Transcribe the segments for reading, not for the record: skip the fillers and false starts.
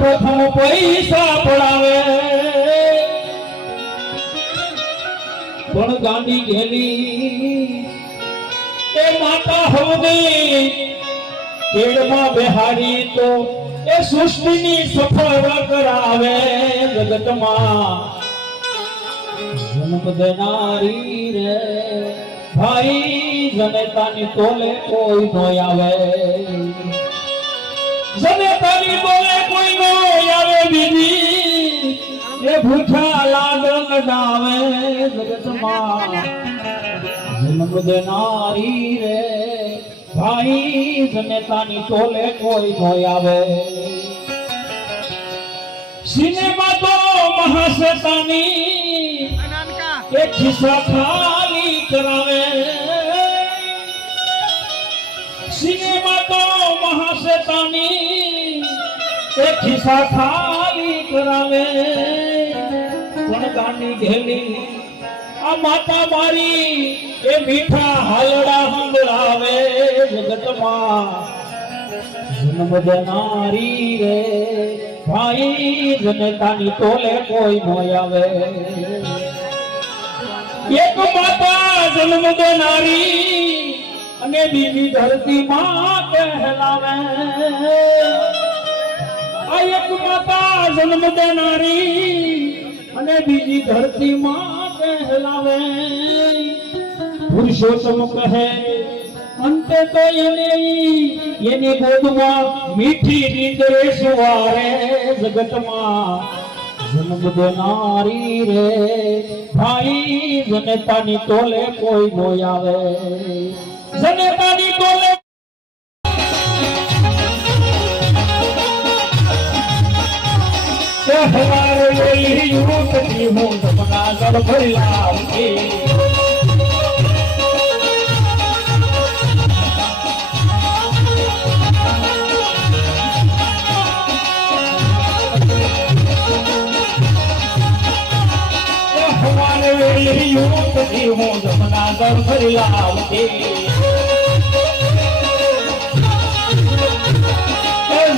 પ્રથમ પૈસા પડાવે પણ ગાંડી ઘેલી એ માતા હવની પેડમાં બેહાડી તો એ સૃષ્ટિની સફળ કરાવે જગતમાં જન્મ દેનારી રે ભાઈ જનેતાની તોલે કોઈ નો આવે જનેતાની તોલે કોઈ નો આવે બીજી એ ભૂખા લાગણ ડાવે જગતમાં જન્મ દેનારી રે ભાઈ જનેતાની તોલે કોઈ નો આવે સિનેમા તો મહાશેતાની એક ખિસ્સા ખાલી કરાવે સિનેમા તો મહાશેતાની એ ખિસ્સા ખાલી કરાવે પણ ગાની ઘેલી આ માતા મારી એ મીઠા હાલડા હંગળાવે જગતમાં જન્મ દેનારી રે ભાઈ જનતાની તોલે કોઈ નો આવે એક માતા જન્મ દેનારી અને બીજી ધરતી માં કહેલાવે આ એક માતા જન્મ દેનારી અને બીજી ધરતી માં કહેલાવે પુરુષોત્તમ કહે અંતે તો એની ગોદમાં મીઠી નીંદરે સુવારે જગતમાં જન્મ દેનારી રે ભાઈ જનતાની તોલે કોઈ નો આવે જનતાની તોલે હવારે ઓલી યુવતી હું સપના ગળ ભરી લાવતી યુવતી હું જમના દર ભરી લાવતી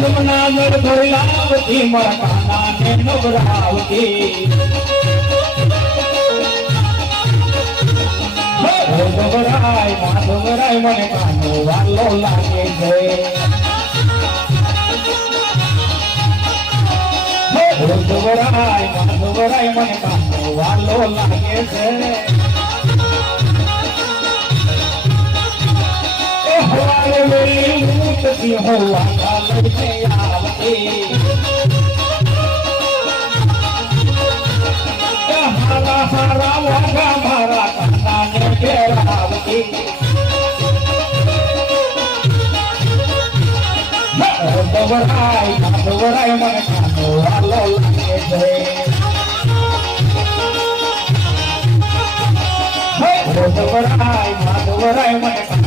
જમના દર ભરી લાવતી મારા કાનાને નવરાવતી ગભરાય મને કાનો વાલો લાગે છે ગભરાય મને કાનો વાલો લાગે છે હવારે વેલી ઉઠતી હોવા લઈને આવતી હારા હારા વાગા મારા કાનાને ઘેરાવતી ગભરાય મને કાનો વાલો લાગે છે ગભરાય મને